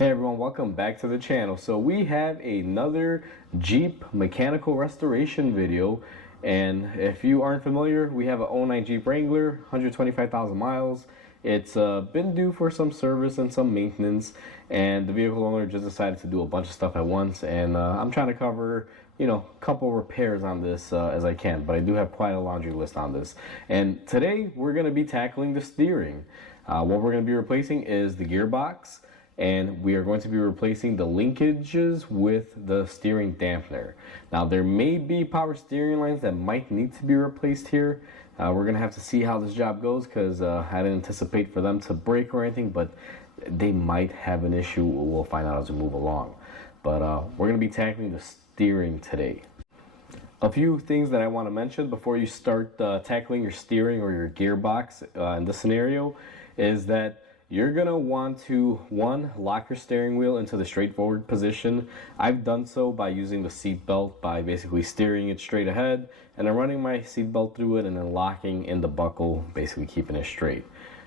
Hey everyone, welcome back to the channel. So we have another Jeep mechanical restoration video, and if you aren't familiar, we have a '09 Jeep Wrangler, 125,000 miles. It's been due for some service and some maintenance, and the vehicle owner just decided to do a bunch of stuff at once, and I'm trying to cover a couple repairs on this as I can, but I do have quite a laundry list on this. And today we're going to be tackling the steering. What we're going to be replacing is the gearbox, and we are going to be replacing the linkages with the steering dampener. Now there may be power steering lines that might need to be replaced here. We're going to have to see how this job goes, because I didn't anticipate for them to break or anything, but they might have an issue. We'll find out as we move along. But we're going to be tackling the steering today. A few things that I want to mention before you start tackling your steering or your gearbox in this scenario is that you're going to want to, one, lock your steering wheel into the straightforward position. I've done so by using the seat belt, by basically steering it straight ahead and then running my seat belt through it and then locking in the buckle, basically keeping it straight.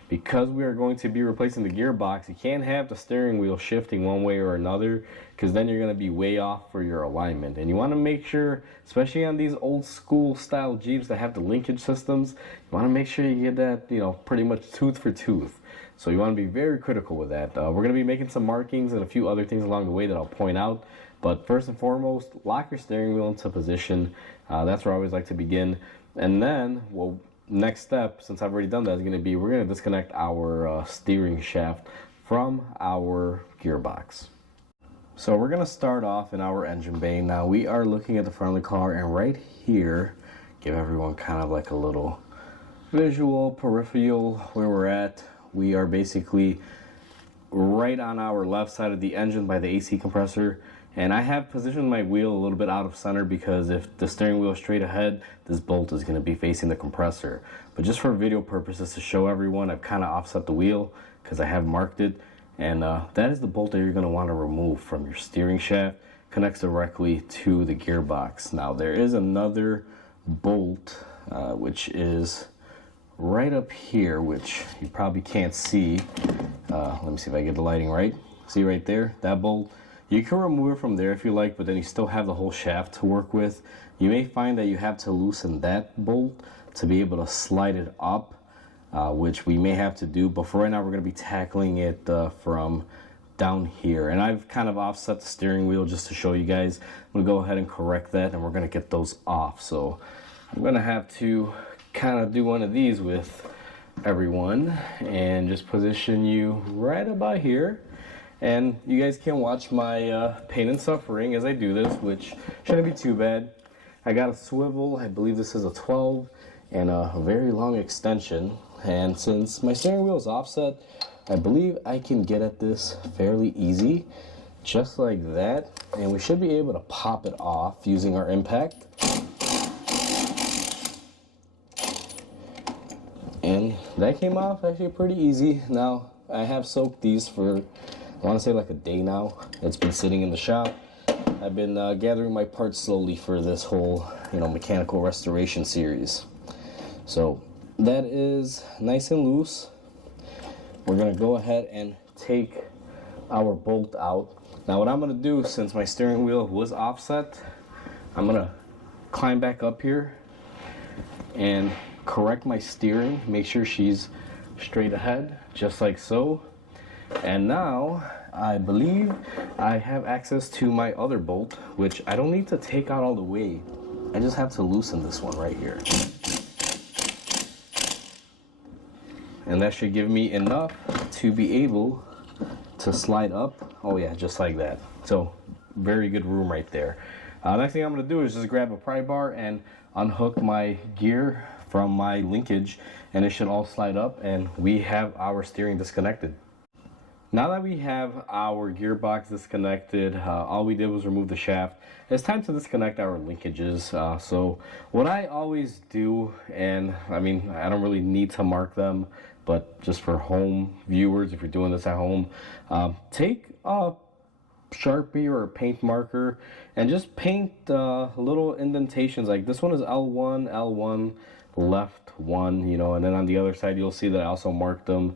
Because we are going to be replacing the gearbox, you can't have the steering wheel shifting one way or another, because then you're going to be way off for your alignment. And you want to make sure, especially on these old school style Jeeps that have the linkage systems, you want to make sure you get that, pretty much tooth for tooth. So you want to be very critical with that. We're going to be making some markings and a few other things along the way that I'll point out. But first and foremost, lock your steering wheel into position. That's where I always like to begin. And then, well, next step, since I've already done that, is going to be we're going to disconnect our steering shaft from our gearbox. So we're going to start off in our engine bay. Now we are looking at the front of the car, and right here, give everyone kind of like a little visual peripheral where we're at. We are basically right on our left side of the engine by the AC compressor. And I have positioned my wheel a little bit out of center, because if the steering wheel is straight ahead, this bolt is going to be facing the compressor. But just for video purposes, to show everyone, I've kind of offset the wheel because I have marked it. And that is the bolt that you're going to want to remove from your steering shaft. Connects directly to the gearbox. Now there is another bolt which is right up here, which you probably can't see. Let me see if I get the lighting right. See right there, that bolt? You can remove it from there if you like, but then you still have the whole shaft to work with. You may find that you have to loosen that bolt to be able to slide it up, which we may have to do, but for right now we're going to be tackling it from down here. And I've kind of offset the steering wheel just to show you guys. I'm going to go ahead and correct that, and we're going to get those off. So I'm going to have to kind of do one of these with everyone and just position you right about here. And you guys can watch my pain and suffering as I do this, which shouldn't be too bad. I got a swivel, I believe this is a 12, and a very long extension. And since my steering wheel is offset, I believe I can get at this fairly easy, just like that. And we should be able to pop it off using our impact. And that came off actually pretty easy. Now, I have soaked these for, I want to say like a day now. It's been sitting in the shop. I've been gathering my parts slowly for this whole, mechanical restoration series. So that is nice and loose. We're going to go ahead and take our bolt out. Now what I'm going to do, since my steering wheel was offset, I'm going to climb back up here and correct my steering, make sure she's straight ahead, just like so. And now I believe I have access to my other bolt, which I don't need to take out all the way. I just have to loosen this one right here. And that should give me enough to be able to slide up. Oh yeah, just like that. So very good room right there. Next thing I'm going to do is just grab a pry bar and unhook my gear from my linkage, and it should all slide up, and we have our steering disconnected. Now that we have our gearbox disconnected, all we did was remove the shaft. It's time to disconnect our linkages. So what I always do, and I mean, I don't really need to mark them, but just for home viewers, if you're doing this at home, take a Sharpie or a paint marker and just paint little indentations. Like this one is L1, L1, left 1, and then on the other side you'll see that I also marked them.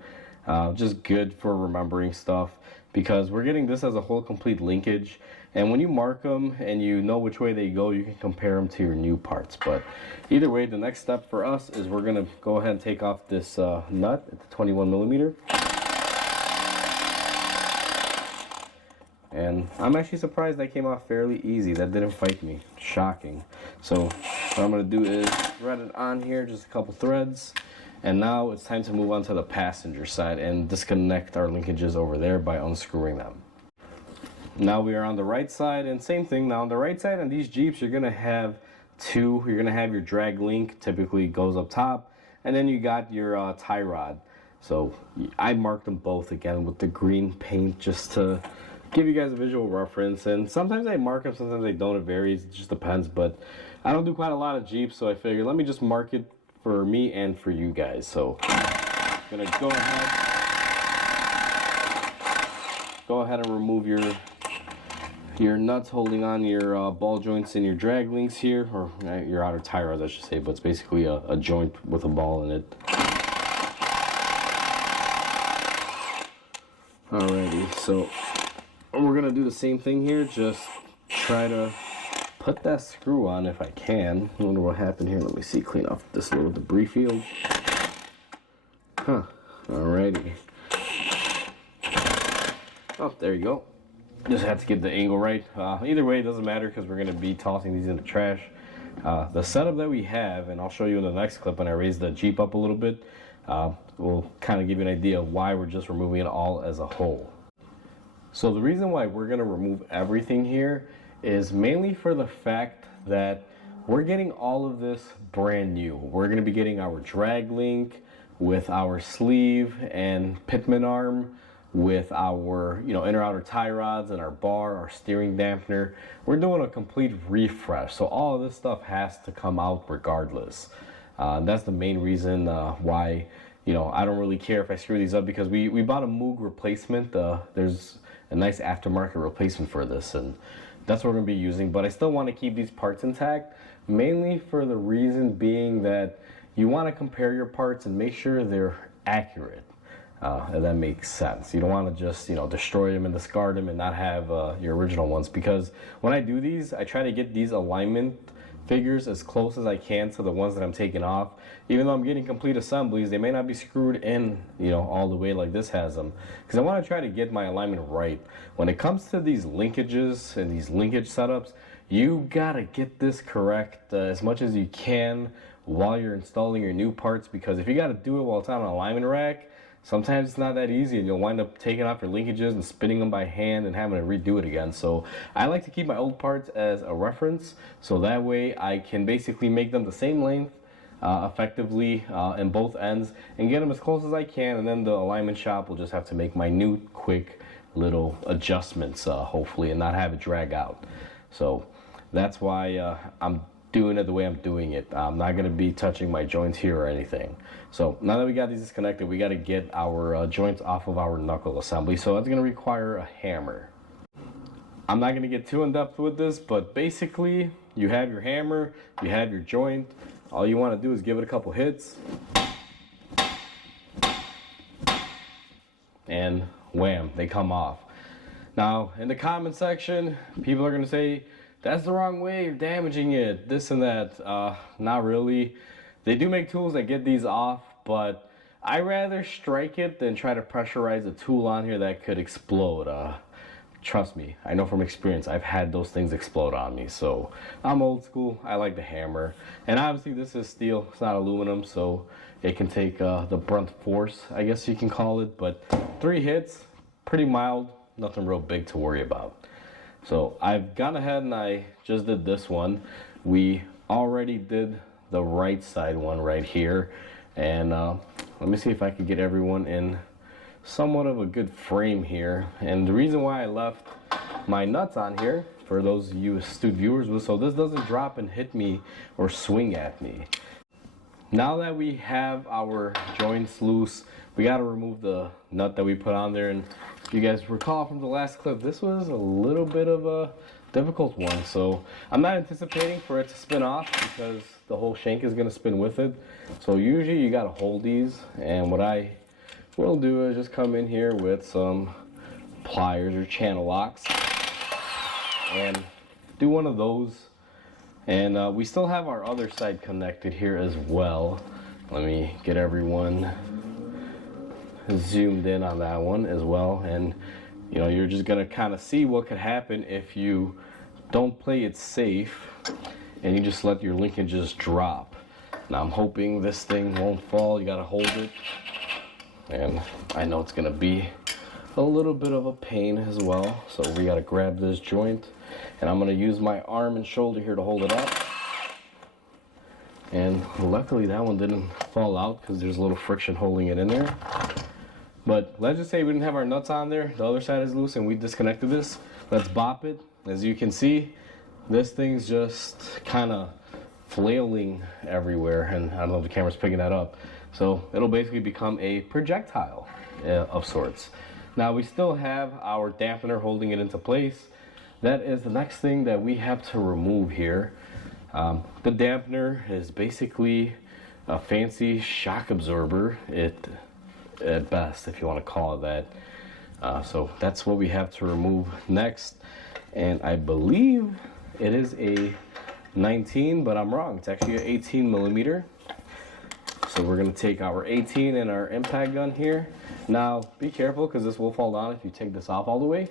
Just good for remembering stuff. because we're getting this as a whole complete linkage. And when you mark them and you know which way they go, you can compare them to your new parts. But either way, the next step for us is we're gonna go ahead and take off this nut at the 21 millimeter. And I'm actually surprised that came off fairly easy. That didn't fight me. Shocking. So what I'm going to do is thread it on here, just a couple threads. And now it's time to move on to the passenger side and disconnect our linkages over there by unscrewing them. Now we are on the right side, and same thing. Now on the right side on these Jeeps, you're going to have two. You're going to have your drag link, typically goes up top. And then you got your tie rod. So I marked them both again with the green paint just to give you guys a visual reference. And sometimes I mark them, sometimes I don't. It varies, it just depends. But I don't do quite a lot of Jeeps, so I figured let me just mark it for me and for you guys. So I'm gonna go ahead and remove your nuts holding on your ball joints and your drag links here, or your outer tie rods I should say, but it's basically a joint with a ball in it. Alrighty, so we're gonna do the same thing here, just try to put that screw on if I can. I wonder what happened here. Let me see, clean off this little debris field. Huh, alrighty. Oh, there you go. Just have to get the angle right. Either way, it doesn't matter because we're gonna be tossing these in the trash. The setup that we have, and I'll show you in the next clip when I raise the Jeep up a little bit, will kind of give you an idea of why we're just removing it all as a whole. So the reason why we're going to remove everything here is mainly for the fact that we're getting all of this brand new. We're going to be getting our drag link with our sleeve and pitman arm, with our inner outer tie rods and our bar, our steering dampener. We're doing a complete refresh, so all of this stuff has to come out regardless. That's the main reason why I don't really care if I screw these up, because we bought a Moog replacement. There's a nice aftermarket replacement for this, and that's what we're going to be using. But I still want to keep these parts intact, mainly for the reason being that you want to compare your parts and make sure they're accurate. If that makes sense. You don't want to just destroy them and discard them and not have your original ones, because when I do these, I try to get these alignment figures as close as I can to the ones that I'm taking off. Even though I'm getting complete assemblies, they may not be screwed in all the way like this has them, because I want to try to get my alignment right. When it comes to these linkages and these linkage setups, you gotta get this correct as much as you can while you're installing your new parts, because if you gotta do it while it's on an alignment rack, sometimes it's not that easy, and you'll wind up taking off your linkages and spinning them by hand and having to redo it again. So I like to keep my old parts as a reference, so that way I can basically make them the same length effectively in both ends and get them as close as I can, and then the alignment shop will just have to make my new quick little adjustments hopefully, and not have it drag out. So that's why I'm doing it the way I'm doing it. I'm not going to be touching my joints here or anything. So now that we got these disconnected, we got to get our joints off of our knuckle assembly. So that's going to require a hammer. I'm not going to get too in depth with this, but basically you have your hammer, you have your joint. All you want to do is give it a couple hits, and wham, they come off. Now in the comment section, people are going to say, that's the wrong way, you're damaging it, this and that. Not really. They do make tools that get these off, but I rather strike it than try to pressurize a tool on here that could explode. Trust me, I know from experience, I've had those things explode on me. So I'm old school, I like the hammer. And obviously this is steel, it's not aluminum, so it can take the brunt force, I guess you can call it. But 3 hits, pretty mild, nothing real big to worry about. So I've gone ahead and I just did this one. We already did the right side one right here. And let me see if I can get everyone in somewhat of a good frame here. And the reason why I left my nuts on here, for those of you astute viewers, was so this doesn't drop and hit me or swing at me. Now that we have our joints loose, we got to remove the nut that we put on there. And if you guys recall from the last clip, this was a little bit of a difficult one. So I'm not anticipating for it to spin off, because the whole shank is going to spin with it. So usually you got to hold these, and what I will do is just come in here with some pliers or channel locks and do one of those. And we still have our other side connected here as well. Let me get everyone zoomed in on that one as well. And you know, you're just gonna kind of see what could happen if you don't play it safe and you just let your linkages drop. Now I'm hoping this thing won't fall. You gotta hold it, and I know it's gonna be a little bit of a pain as well. So we gotta grab this joint, and I'm gonna use my arm and shoulder here to hold it up. And luckily that one didn't fall out because there's a little friction holding it in there. But let's just say we didn't have our nuts on there, the other side is loose, and we disconnected this. Let's bop it. As you can see, this thing's just kind of flailing everywhere, and I don't know if the camera's picking that up. So it'll basically become a projectile of sorts. Now we still have our dampener holding it into place. That is the next thing that we have to remove here. The dampener is basically a fancy shock absorber, at best, if you want to call it that. So that's what we have to remove next. And I believe it is a 19, but I'm wrong. It's actually an 18 millimeter. So we're going to take our 18 and our impact gun here. Now be careful because this will fall down if you take this off all the way.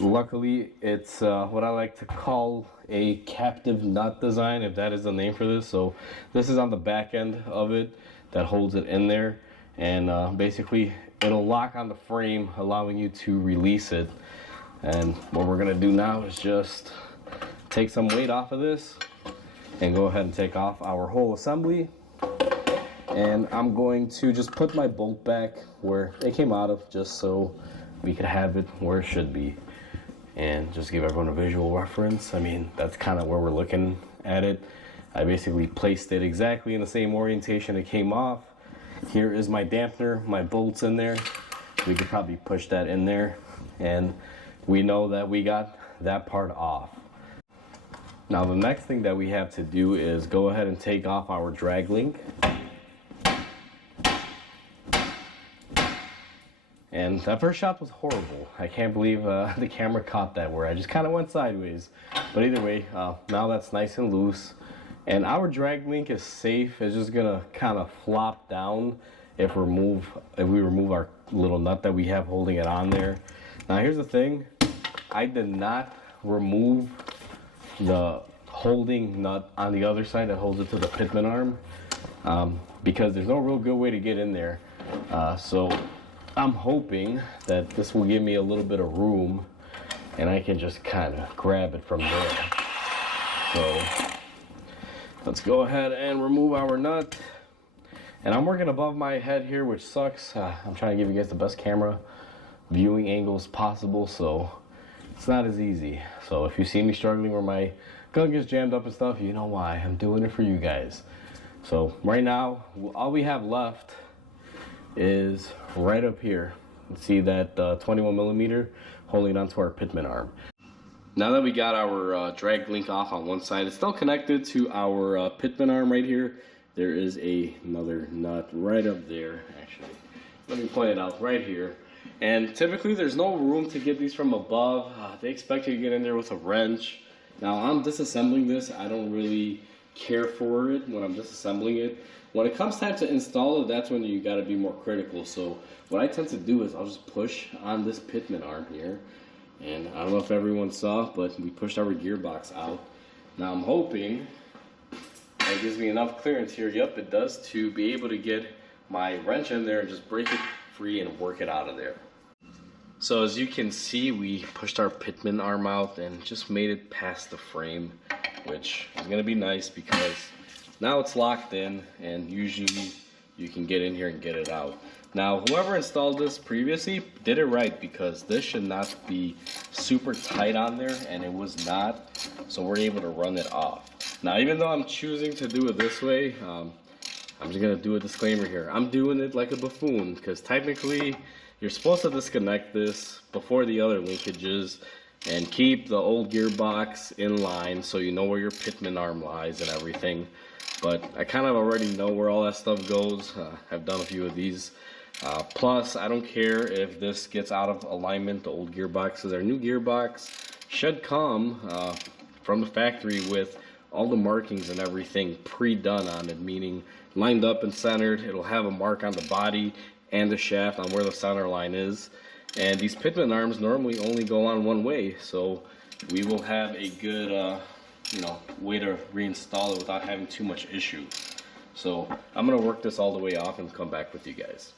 Luckily, it's what I like to call a captive nut design, if that is the name for this. So this is on the back end of it that holds it in there, and basically it'll lock on the frame, allowing you to release it. And what we're gonna do now is just take some weight off of this and go ahead and take off our whole assembly. And I'm going to just put my bolt back where it came out of, just so we could have it where it should be. And just give everyone a visual reference, I mean, that's kind of where we're looking at it. I basically placed it exactly in the same orientation it came off. Here is my dampener, my bolts in there. We could probably push that in there, and we know that we got that part off. Now the next thing that we have to do is go ahead and take off our drag link. And that first shot was horrible. I can't believe the camera caught that, where I just kind of went sideways. But either way, now that's nice and loose. And our drag link is safe. It's just gonna kind of flop down if we remove our little nut that we have holding it on there. Now here's the thing. I did not remove the holding nut on the other side that holds it to the pitman arm, because there's no real good way to get in there. So I'm hoping that this will give me a little bit of room and I can just kind of grab it from there. So let's go ahead and remove our nut. And I'm working above my head here, which sucks. I'm trying to give you guys the best camera viewing angles possible, so it's not as easy. So if you see me struggling where my gun gets jammed up and stuff, you know why. I'm doing it for you guys. So right now, all we have left is right up here. See that 21 millimeter holding onto our pitman arm. Now that we got our drag link off on one side, it's still connected to our pitman arm right here. There is another nut right up there, actually. Let me point it out right here. And typically there's no room to get these from above. They expect you to get in there with a wrench. Now I'm disassembling this. I don't really care for it when I'm disassembling it. When it comes time to install it, that's when you gotta be more critical. So what I tend to do is I'll just push on this pitman arm here. And I don't know if everyone saw, but we pushed our gearbox out. Now I'm hoping that gives me enough clearance here. Yep, it does, to be able to get my wrench in there and just break it free and work it out of there. So as you can see, we pushed our pitman arm out and just made it past the frame, which is gonna be nice because now it's locked in and usually you can get in here and get it out. Now whoever installed this previously did it right, because this should not be super tight on there, and it was not, so we're able to run it off. Now even though I'm choosing to do it this way, I'm just gonna do a disclaimer here. I'm doing it like a buffoon, because technically you're supposed to disconnect this before the other linkages, and keep the old gearbox in line so you know where your pitman arm lies and everything. But I kind of already know where all that stuff goes. I've done a few of these. Plus, I don't care if this gets out of alignment, the old gearboxes. Our new gearbox should come from the factory with all the markings and everything pre-done on it, meaning lined up and centered. It'll have a mark on the body and the shaft on where the center line is. And these pitman arms normally only go on one way, so we will have a good way to reinstall it without having too much issue. So I'm gonna work this all the way off and come back with you guys.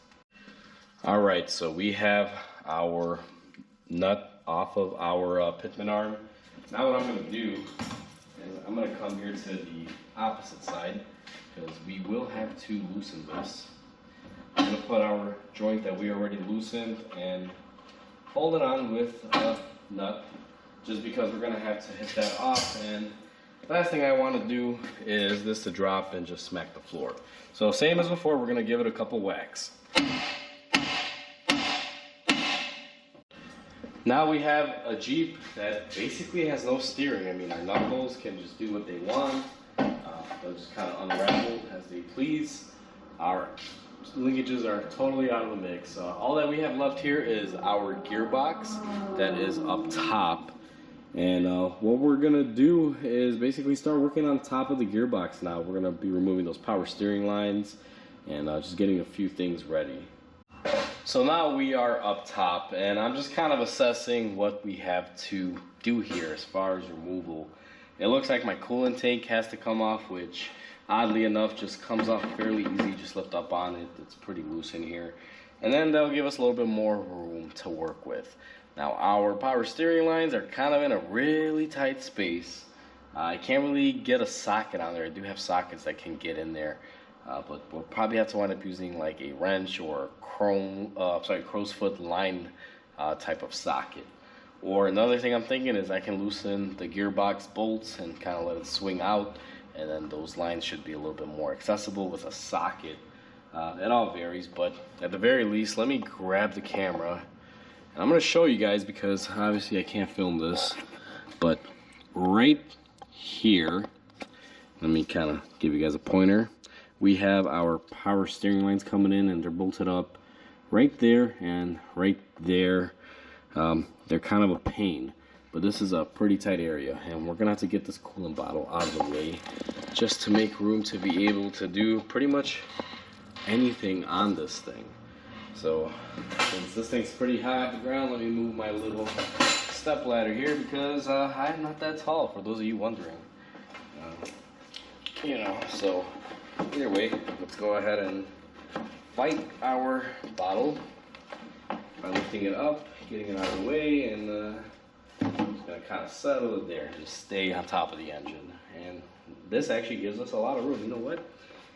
All right, so we have our nut off of our pitman arm. Now what I'm gonna do is I'm gonna come here to the opposite side because we will have to loosen this. I'm gonna put our joint that we already loosened and hold it on with a nut, just because we're gonna have to hit that off. And last thing I want to do is this to drop and just smack the floor. So same as before, we're gonna give it a couple whacks. Now we have a Jeep that basically has no steering. I mean, our knuckles can just do what they want. They'll just kind of unravel as they please. Our linkages are totally out of the mix. All that we have left here is our gearbox that is up top. And what we're gonna do is basically start working on top of the gearbox now. We're gonna be removing those power steering lines and just getting a few things ready. So now we are up top, and I'm just kind of assessing what we have to do here as far as removal. It looks like my coolant tank has to come off, which oddly enough just comes off fairly easy. Just lift up on it. It's pretty loose in here. And then that'll give us a little bit more room to work with. Now our power steering lines are kind of in a really tight space. I can't really get a socket on there. I do have sockets that can get in there. But we'll probably have to wind up using like a wrench or crow's foot line type of socket. Or another thing I'm thinking is I can loosen the gearbox bolts and kind of let it swing out, and then those lines should be a little bit more accessible with a socket. It all varies, but at the very least, let me grab the camera. And I'm going to show you guys, because obviously I can't film this, but right here, let me kind of give you guys a pointer. We have our power steering lines coming in, and they're bolted up right there and right there. They're kind of a pain, but this is a pretty tight area, and we're gonna have to get this coolant bottle out of the way just to make room to be able to do pretty much anything on this thing. So since this thing's pretty high off the ground, let me move my little step ladder here, because I'm not that tall, for those of you wondering. So either way, let's go ahead and fight our bottle by lifting it up, getting it out of the way, and just gonna kind of settle it there, just stay on top of the engine. And this actually gives us a lot of room. You know what?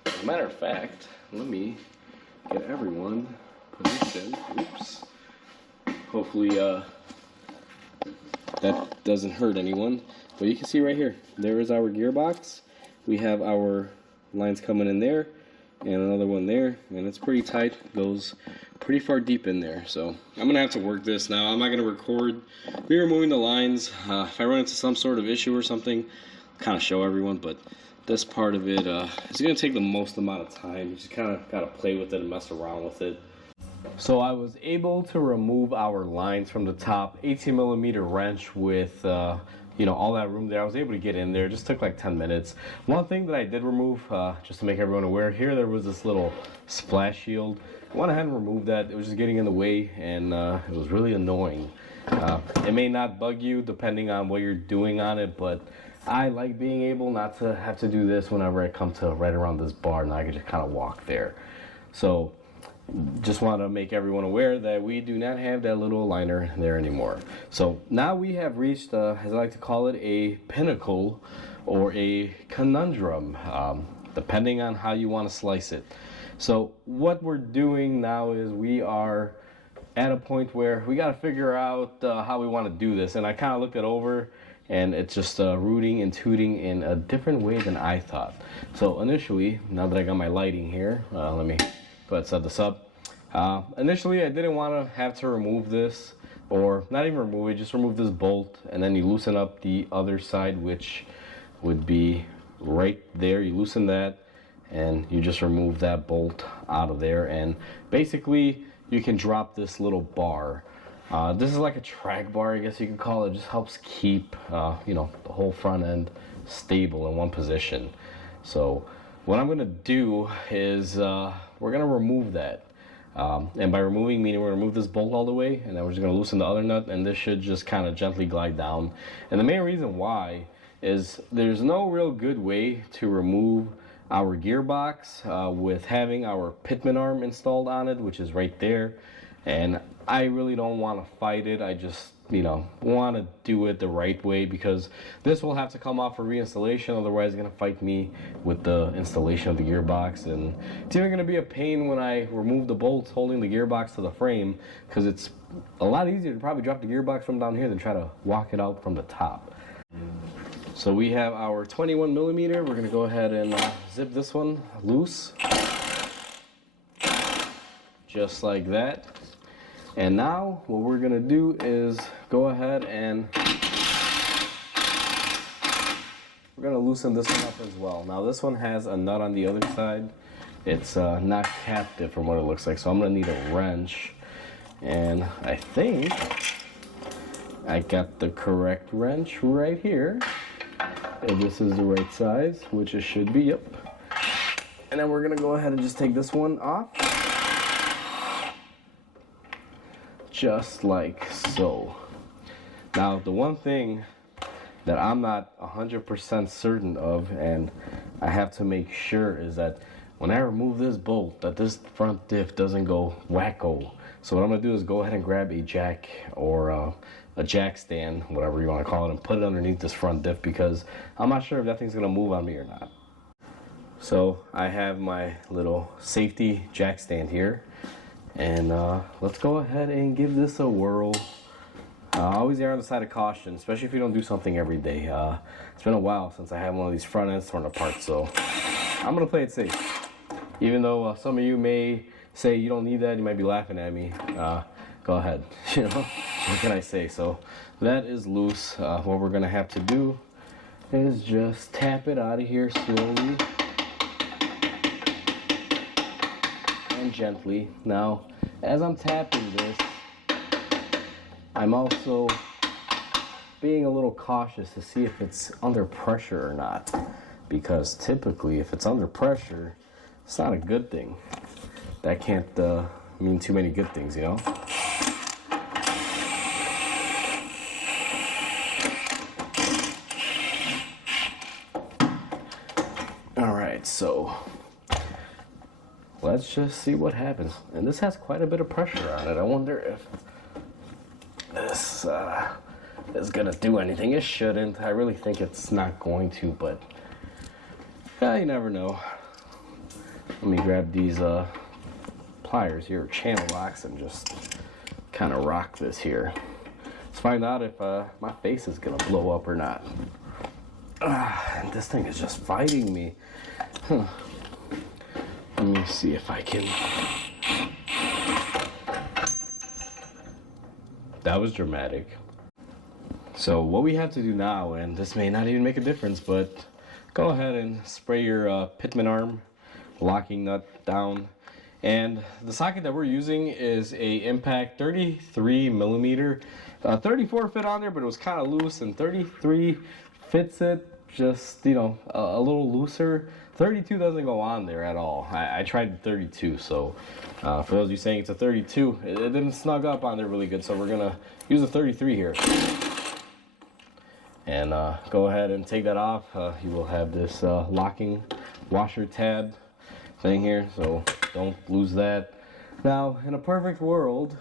As a matter of fact, let me get everyone positioned. Oops. Hopefully that doesn't hurt anyone. But you can see right here, there is our gearbox. We have our lines coming in there and another one there, and it's pretty tight, goes pretty far deep in there. So I'm gonna have to work this now. I'm not gonna record me removing the lines. If I run into some sort of issue or something, I'll kind of show everyone, but this part of it is gonna take the most amount of time. You just kind of gotta play with it and mess around with it. So I was able to remove our lines from the top, 18mm wrench with all that room there. I was able to get in there. It just took like 10 minutes. One thing that I did remove, just to make everyone aware, here there was this little splash shield. I went ahead and removed that. It was just getting in the way, and it was really annoying. It may not bug you depending on what you're doing on it, but I like being able not to have to do this whenever I come to right around this bar, and I can just kind of walk there. So just want to make everyone aware that we do not have that little liner there anymore. So now we have reached, as I like to call it, a pinnacle or a conundrum, depending on how you want to slice it. So what we're doing now is we are at a point where we got to figure out how we want to do this. And I kind of looked it over, and it's just rooting and tooting in a different way than I thought. So initially, now that I got my lighting here, let me go ahead and set this up. Initially, I didn't want to have to remove this. or not even remove it, just remove this bolt, and then you loosen up the other side, which would be right there. You loosen that and you just remove that bolt out of there, and basically you can drop this little bar. This is like a track bar, I guess you could call it. It just helps keep you know, the whole front end stable in one position. So what I'm gonna do is we're gonna remove that. And by removing, meaning we're gonna remove this bolt all the way, and then we're just gonna loosen the other nut, and this should just kind of gently glide down. And the main reason why is there's no real good way to remove our gearbox with having our pitman arm installed on it, which is right there. And I really don't want to fight it. I just, you know, want to do it the right way, because this will have to come off for reinstallation. Otherwise, it's going to fight me with the installation of the gearbox. And it's even going to be a pain when I remove the bolts holding the gearbox to the frame, because it's a lot easier to probably drop the gearbox from down here than try to walk it out from the top. So we have our 21 millimeter. We're going to go ahead and zip this one loose. Just like that. And now what we're going to do is go ahead and we're going to loosen this one up as well. Now this one has a nut on the other side. It's not captive from what it looks like, so I'm going to need a wrench. And I think I got the correct wrench right here. And this is the right size, which it should be, yep. And then we're gonna go ahead and just take this one off. Just like so. Now, the one thing that I'm not 100% certain of, and I have to make sure, is that when I remove this bolt, that this front diff doesn't go wacko. So what I'm gonna do is go ahead and grab a jack or a jack stand, whatever you want to call it, and put it underneath this front diff, because I'm not sure if that thing's gonna move on me or not. So I have my little safety jack stand here, and let's go ahead and give this a whirl. Always err on the side of caution, especially if you don't do something every day. It's been a while since I had one of these front ends torn apart, so I'm gonna play it safe. Even though some of you may say you don't need that, you might be laughing at me. Go ahead, you know, what can I say? So that is loose. What we're gonna have to do is just tap it out of here slowly and gently. Now, as I'm tapping this, I'm also being a little cautious to see if it's under pressure or not, because typically if it's under pressure, it's not a good thing. That can't mean too many good things, you know? Alright, so let's just see what happens. And this has quite a bit of pressure on it. I wonder if this is gonna do anything. It shouldn't. I really think it's not going to, but you never know. Let me grab these pliers here, channel locks, and just kind of rock this here. Let's find out if my face is gonna blow up or not. And this thing is just fighting me. Huh. Let me see if I can. That was dramatic. So what we have to do now, and this may not even make a difference, but go ahead and spray your pitman arm locking nut down. And the socket that we're using is a Impact 33 millimeter. 34 fit on there, but it was kind of loose, and 33 fits it just, you know, a little looser. 32 doesn't go on there at all. I tried 32, so for those of you saying it's a 32, it didn't snug up on there really good, so we're gonna use a 33 here. And go ahead and take that off. You will have this locking washer tab thing here, so don't lose that. Now, in a perfect world,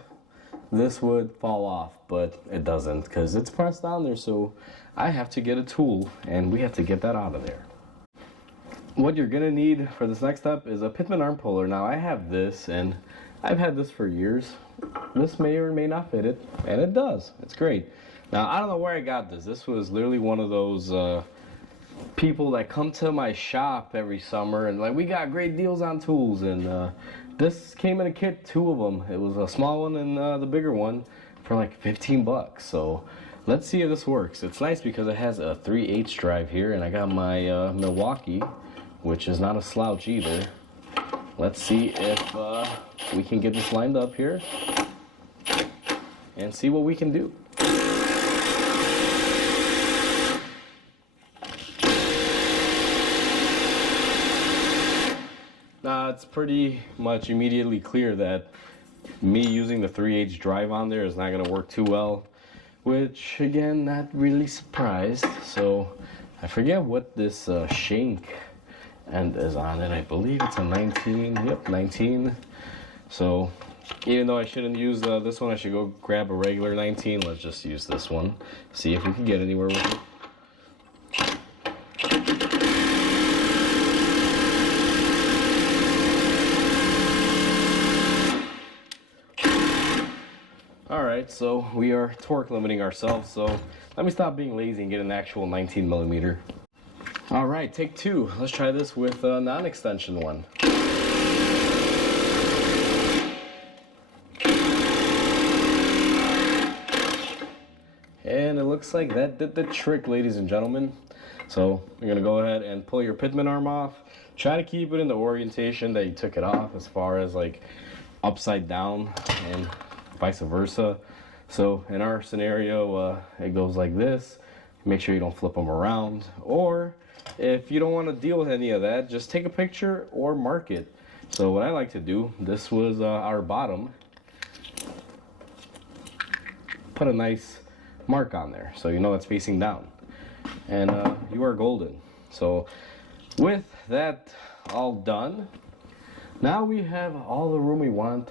this would fall off, but it doesn't, because it's pressed down there, so I have to get a tool, and we have to get that out of there. What you're gonna need for this next step is a pitman arm puller. Now, I have this, and I've had this for years. This may or may not fit it, and it does. It's great. Now, I don't know where I got this. This was literally one of those people that come to my shop every summer and like, we got great deals on tools, and this came in a kit, 2 of them. It was a small one and the bigger one, for like 15 bucks. So let's see if this works. It's nice because it has a 3/8 drive here, and I got my Milwaukee, which is not a slouch either. Let's see if we can get this lined up here and see what we can do. It's pretty much immediately clear that me using the 3/8 drive on there is not going to work too well, which again, not really surprised. So I forget what this shank end is on it. I believe it's a 19. Yep, 19. So even though I shouldn't use this one, I should go grab a regular 19. Let's just use this one, see if we can get anywhere with it. Alright, so we are torque limiting ourselves, so let me stop being lazy and get an actual 19 millimeter. Alright, take two. Let's try this with a non-extension one. And it looks like that did the trick, ladies and gentlemen. So you're going to go ahead and pull your pitman arm off. Try to keep it in the orientation that you took it off, as far as like upside down and vice versa. So in our scenario, it goes like this. Make sure you don't flip them around, or if you don't want to deal with any of that, just take a picture or mark it. So what I like to do, this was our bottom, put a nice mark on there so you know it's facing down, and you are golden. So with that all done, now we have all the room we want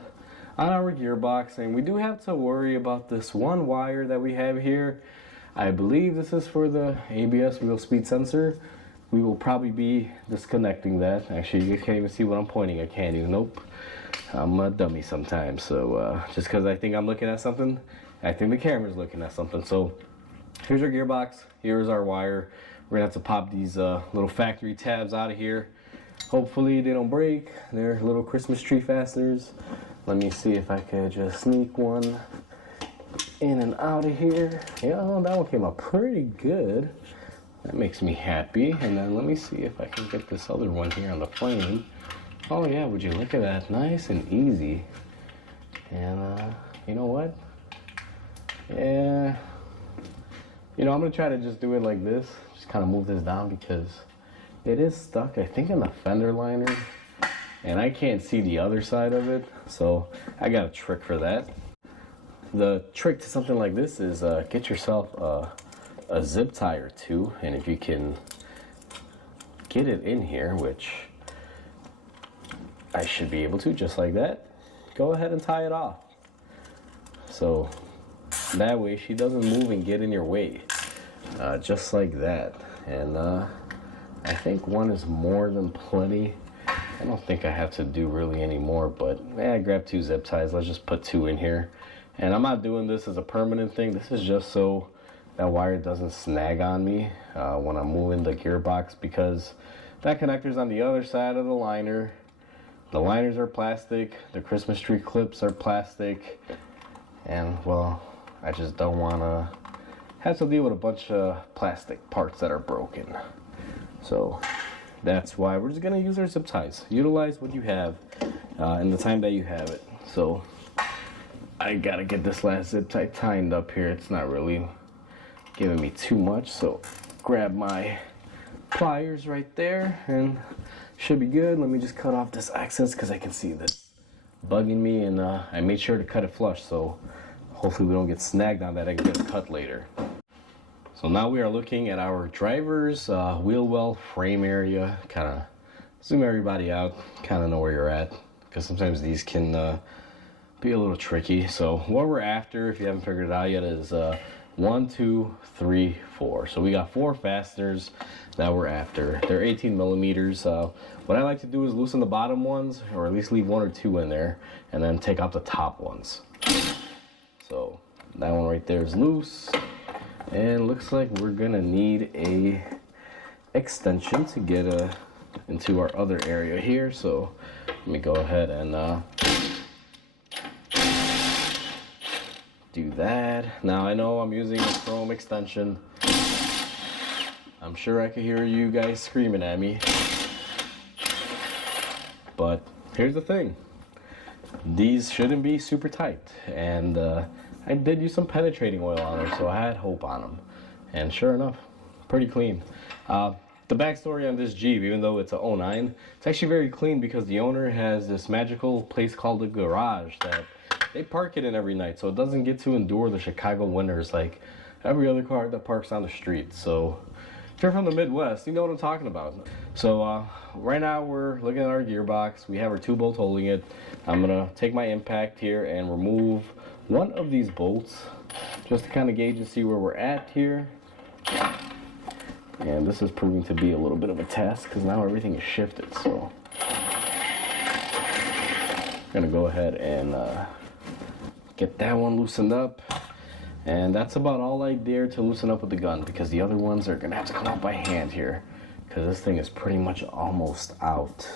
on our gearbox, and we do have to worry about this one wire that we have here. I believe this is for the ABS wheel speed sensor. We will probably be disconnecting that. Actually, you can't even see what I'm pointing at, can you? Nope. I'm a dummy sometimes, so just because I think I'm looking at something, I think the camera's looking at something. So here's our gearbox, here's our wire. We're gonna have to pop these little factory tabs out of here. Hopefully they don't break. They're little Christmas tree fasteners. Let me see if I could just sneak one in and out of here. Yeah, that one came out pretty good. That makes me happy. And then let me see if I can get this other one here on the frame. Oh yeah, would you look at that? Nice and easy. And you know what? Yeah. You know, I'm gonna try to just do it like this. Just kind of move this down because it is stuck, I think, in the fender liner. And I can't see the other side of it, so I got a trick for that. The trick to something like this is get yourself a zip tie or two, and if you can get it in here, which I should be able to, just like that, go ahead and tie it off. So that way she doesn't move and get in your way, just like that. And I think one is more than plenty. I don't think I have to do really any more, but I grabbed two zip ties. Let's just put two in here. And I'm not doing this as a permanent thing. This is just so that wire doesn't snag on me when I'm moving the gearbox, because that connector's on the other side of the liner. The liners are plastic. The Christmas tree clips are plastic. And well, I just don't want to have to deal with a bunch of plastic parts that are broken. So that's why we're just gonna use our zip ties. Utilize what you have in the time that you have it. So I gotta get this last zip tie tightened up here. It's not really giving me too much, so grab my pliers right there and should be good. Let me just cut off this excess because I can see this bugging me, and I made sure to cut it flush, so hopefully we don't get snagged on that. I can get it cut later. So now we are looking at our driver's wheel well frame area. Kind of zoom everybody out, kind of know where you're at, because sometimes these can be a little tricky. So what we're after, if you haven't figured it out yet, is 1, 2, 3, 4. So we got 4 fasteners that we're after. They're 18 millimeters. What I like to do is loosen the bottom ones, or at least leave 1 or 2 in there, and then take out the top ones. So that one right there is loose. And looks like we're gonna need a extension to get into our other area here. So let me go ahead and do that. Now I know I'm using a chrome extension. I'm sure I can hear you guys screaming at me. But here's the thing. These shouldn't be super tight. And I did use some penetrating oil on them, so I had hope on them. And sure enough, pretty clean. The backstory on this Jeep, even though it's a '09, it's actually very clean because the owner has this magical place called the garage that they park it in every night, so it doesn't get to endure the Chicago winters like every other car that parks on the street. So if you're from the Midwest, you know what I'm talking about. So right now we're looking at our gearbox. We have our 2 bolts holding it. I'm gonna take my impact here and remove one of these bolts just to kind of gauge and see where we're at here. And this is proving to be a little bit of a task because now everything is shifted. So I'm gonna go ahead and get that one loosened up. And that's about all I dare to loosen up with the gun because the other ones are gonna have to come out by hand here because this thing is pretty much almost out.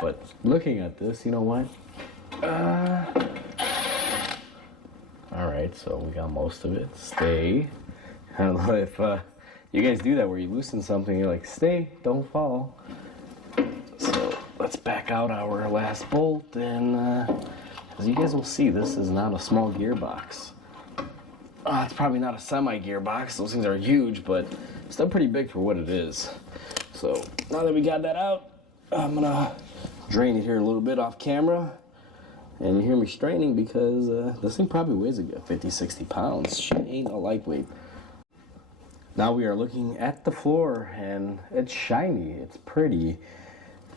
But looking at this, you know what? Alright, so we got most of it. Stay. I don't know if you guys do that where you loosen something, you're like, stay, don't fall. So let's back out our last bolt, and as you guys will see, this is not a small gearbox. It's probably not a semi-gearbox, those things are huge, but still pretty big for what it is. So now that we got that out, I'm gonna drain it here a little bit off camera. And you hear me straining because this thing probably weighs a good 50, 60 pounds. She ain't a lightweight. Now we are looking at the floor and it's shiny, it's pretty.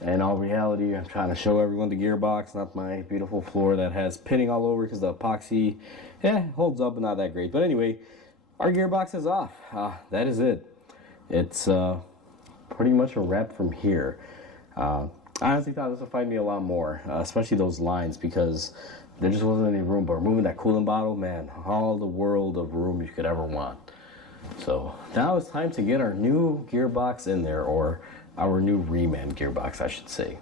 In all reality, I'm trying to show everyone the gearbox, not my beautiful floor that has pitting all over because the epoxy, holds up but not that great. But anyway, our gearbox is off. That is it. It's pretty much a wrap from here. I honestly thought this would fight me a lot more, especially those lines because there just wasn't any room. But removing that coolant bottle, man, all the world of room you could ever want. So now it's time to get our new gearbox in there, or our new reman gearbox, I should say.